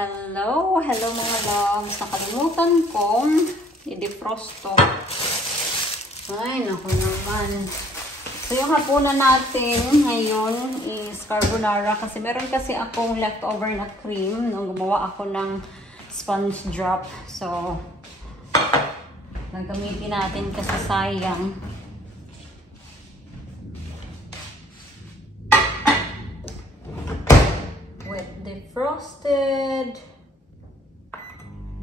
Hello mga loves. Nakalimutan kong i-defrost to. Ay, naku naman. So, yung hapunan natin ngayon is carbonara. Kasi meron kasi akong leftover na cream nung gumawa ako ng sponge drop. So, nagamitin natin kasi sayang. Defrosted.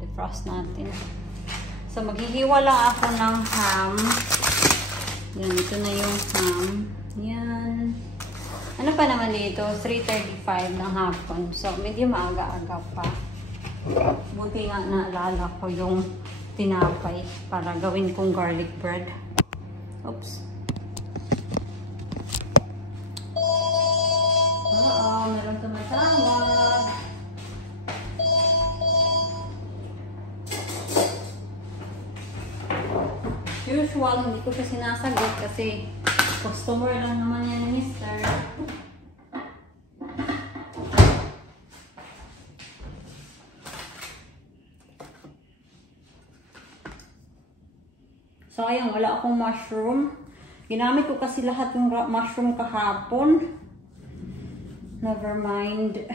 Defrost natin. So, maghihiwa lang ako ng ham. Yan, ito na yung ham. Yan. Ano pa naman dito? 3:35 ng hapon. So, medyo maaga-aga pa. Buti nga naalala ko yung tinapay para gawin kong garlic bread. Oops. Meron tumatawag. Usual, hindi ko siya sinasagot kasi customer lang naman yan, mister. So, ayun, wala akong mushroom. Ginamit ko kasi lahat yung mushroom kahapon. Never mind.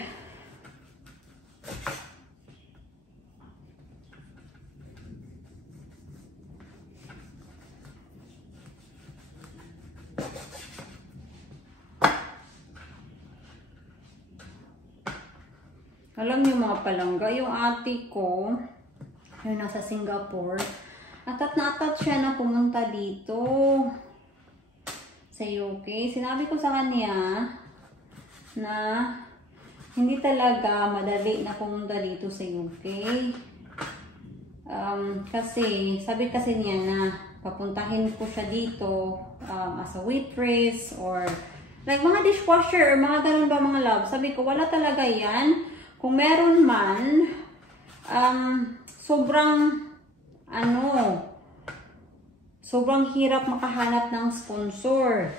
Alam niyo mga palangga, yung ate ko, yung nasa Singapore, atat na atat siya na pumunta dito sa UK. Sinabi ko sa kanya na hindi talaga madali na pumunta dito sa UK. Kasi, sabi kasi niya na papuntahin ko siya dito as a waitress or like mga dishwasher or mga ganun ba mga love. Sabi ko, wala talaga yan. Kung meron man, sobrang hirap makahanap ng sponsor.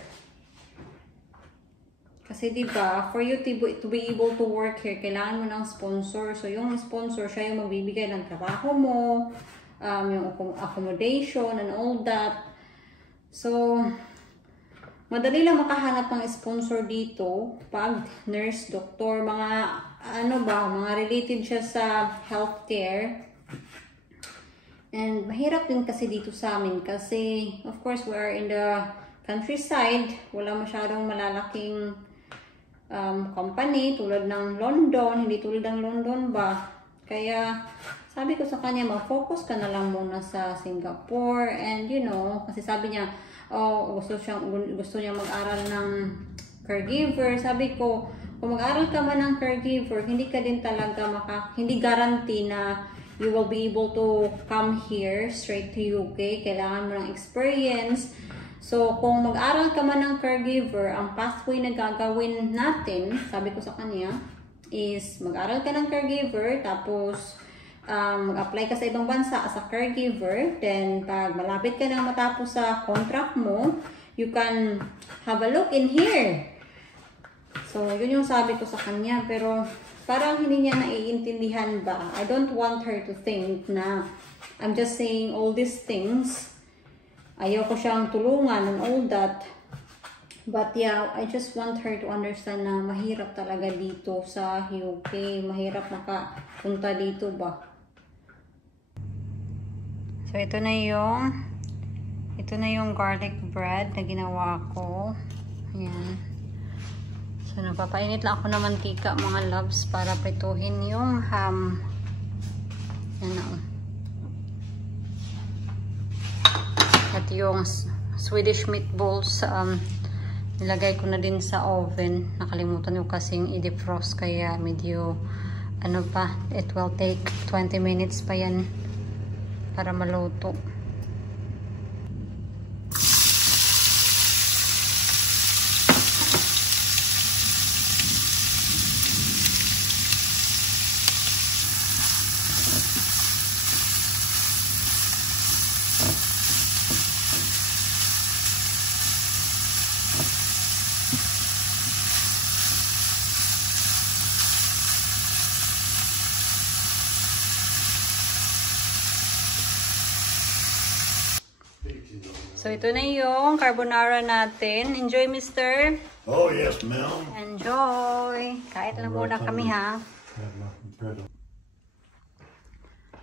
Kasi diba, for you to be able to work here, kailangan mo ng sponsor. So, yung sponsor, siya yung magbibigay ng trabaho mo, yung accommodation and all that. So, madali lang makahanap ng sponsor dito pag nurse, doktor, mga mga related siya sa healthcare. And mahirap din kasi dito sa amin kasi, of course, we are in the countryside. Wala masyadong malalaking company tulad ng London, hindi tulad ng London ba. Kaya sabi ko sa kanya, mag-focus ka na lang muna sa Singapore. And you know, kasi sabi niya, gusto niya mag-aral ng caregiver. Sabi ko, kung mag-aral ka man ng caregiver, hindi ka din talaga hindi guarantee na you will be able to come here straight to UK. Kailangan mo ng experience. So, kung mag-aral ka man ng caregiver, ang pathway na gagawin natin, sabi ko sa kanya, is mag-aral ka ng caregiver, tapos mag-apply ka sa ibang bansa as a caregiver. Then, pag malapit ka nang matapos sa contract mo, you can have a look in here. So, yun yung sabi ko sa kanya. Pero, parang hindi niya naiintindihan ba? I don't want her to think na I'm just saying all these things. Ayaw ko siyang tulungan and all that. But yeah, I just want her to understand na mahirap talaga dito sa UK. Mahirap makapunta dito ba. So, ito na yung garlic bread na ginawa ko. Ayan. So, napapainit lang ako ng mantika mga loves para prituhin yung ham. Yan o. At yung Swedish meatballs, nilagay ko na din sa oven. Nakalimutan ko kasing i-defrost kaya medyo, it will take 20 minutes pa yan para maluto. So, ito na yung carbonara natin. Enjoy, mister. Oh, yes, ma'am. Enjoy. Kahit lang muna kami, ha?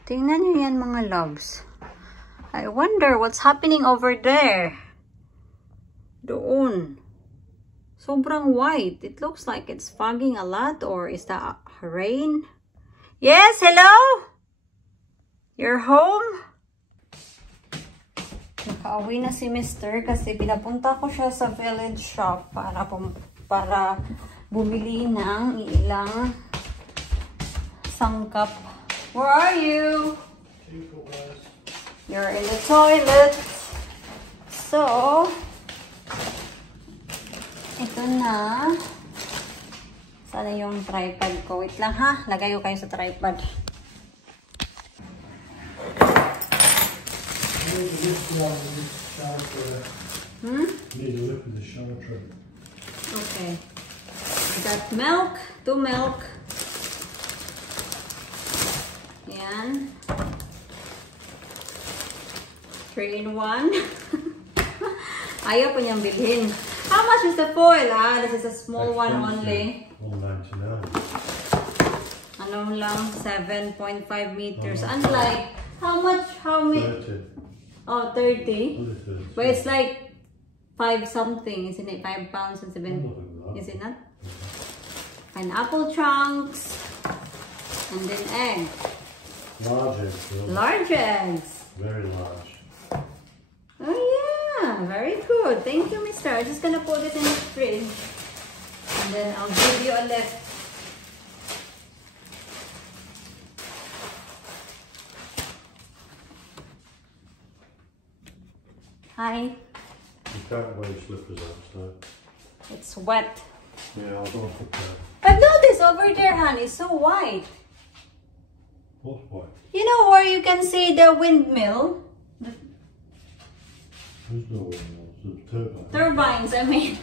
Tingnan nyo yan, mga loves. I wonder what's happening over there. Doon. Sobrang white. It looks like it's fogging a lot, or is that rain? Yes, hello? You're home? Nakauwi na si Mr. kasi pinapunta ko siya sa village shop para bumili ng ilang sangkap. Where are you? You're in the toilet. So, ito na. Sana yung tripod ko. Wait lang ha. Lagay ko kayo sa tripod. Need a lip in the shower tray. Okay. I got milk. 2 milk. Yan. 3 in 1. Ayaw po niyang bilhin. How much is the foil? This is a small one only. $1.99. Ano lang, 7.5 meters. Unlike, how much, how many? 30. Oh, 30. But it's like 5 something, isn't it? 5 pounds and 7, is it not? Pineapple chunks. And then egg. Large eggs. Large eggs. Very large. Oh yeah, very good. Thank you, mister. I'm just gonna put it in the fridge. And then I'll give you a lift. Hi. You can't wear your slippers outside. It's wet. Yeah, I'll go and put that. I've noticed over there, honey, it's so white. What's white? You know where you can see the windmill? There's no windmills. There's turbines. Turbines, I mean.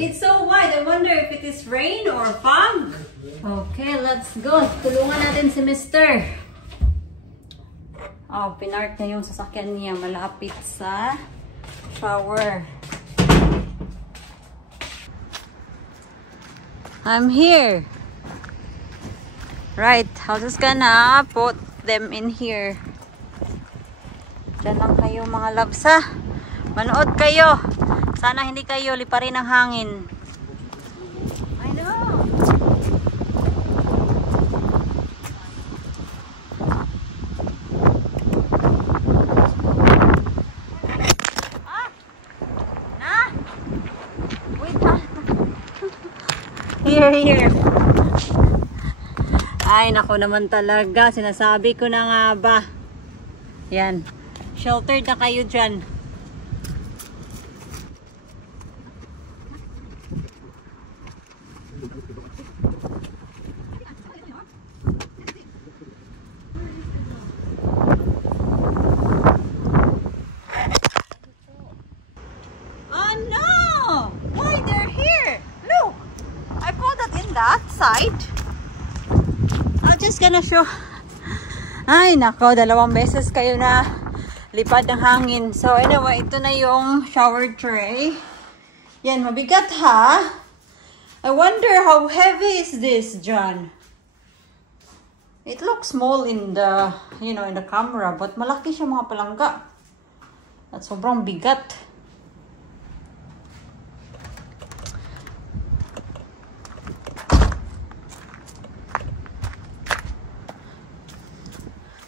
It's so white. I wonder if it is rain or fog. Okay, let's go. Tulungan natin si Mr. Oh, pinark niya yung sasakyan niya malapit sa shower. I'm here. Right, I'm just gonna put them in here. Diyan lang kayo mga loves ha. Manood kayo. Sana hindi kayo liparin ng hangin. I know. Wait ha. Here. Ay, nako naman talaga. Sinasabi ko na nga ba. Yan. Sheltered na kayo dyan. Oh no! Why they're here? Look! I put it in that side. I'm just gonna show. Ay, nako, 2 beses kayo na lipad ng hangin. So, anyway, ito na yung shower tray. Yan, mabigat ha? I wonder how heavy is this, John? It looks small in the, in the camera, but malaki siya mga palangga. At sobrang bigat.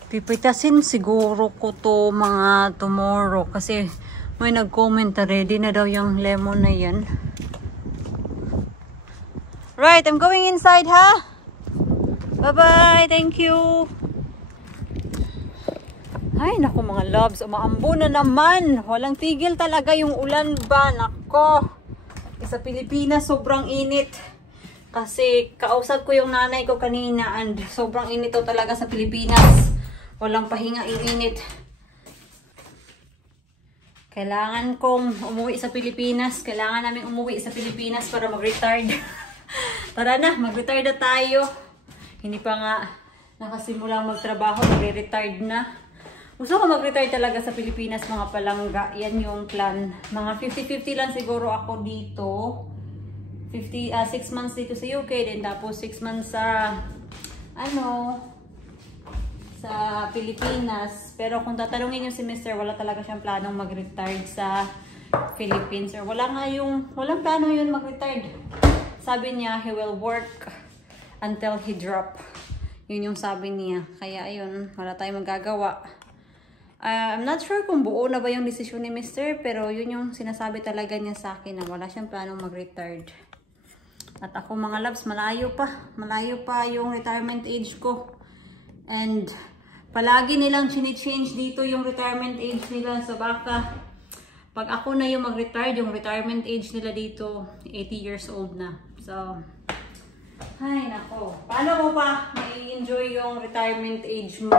Pipitasin siguro ko to mga tomorrow kasi may nag-comment na ready na daw yung lemon na yan. Right, I'm going inside ha. Bye-bye, thank you. Ay, naku mga loves, umaambo na naman. Walang tigil talaga yung ulan ba, nako. Sa Pilipinas, sobrang init. Kasi kausap ko yung nanay ko kanina and sobrang init to talaga sa Pilipinas. Walang pahinga, iinit. Kailangan kong umuwi sa Pilipinas. Kailangan namin umuwi sa Pilipinas para mag-retard. Tara na, mag-retard na tayo. Hindi pa nga nakasimulang magtrabaho, mag-retard na. Gusto ko mag-retire talaga sa Pilipinas, mga palangga. Yan yung plan. Mga 50-50 lang siguro ako dito. 6 months dito sa UK, din tapos 6 months sa sa Pilipinas. Pero kung tatanungin yung si Mr., wala talaga siyang planong mag-retire sa Philippines. Or walang plano yun mag-retire. Sabi niya, he will work until he drop. Yun yung sabi niya. Kaya ayun, wala tayong magagawa. I'm not sure kung buo na ba yung desisyon ni Mr. Pero yun yung sinasabi talaga niya sa akin na wala siyang planong mag-retire. At ako mga loves, malayo pa yung retirement age ko. And palagi nilang chine-change dito yung retirement age nila. So baka pag ako na yung mag-retire, yung retirement age nila dito 80 years old na. So ay nako, paano mo pa mai-enjoy yung retirement age mo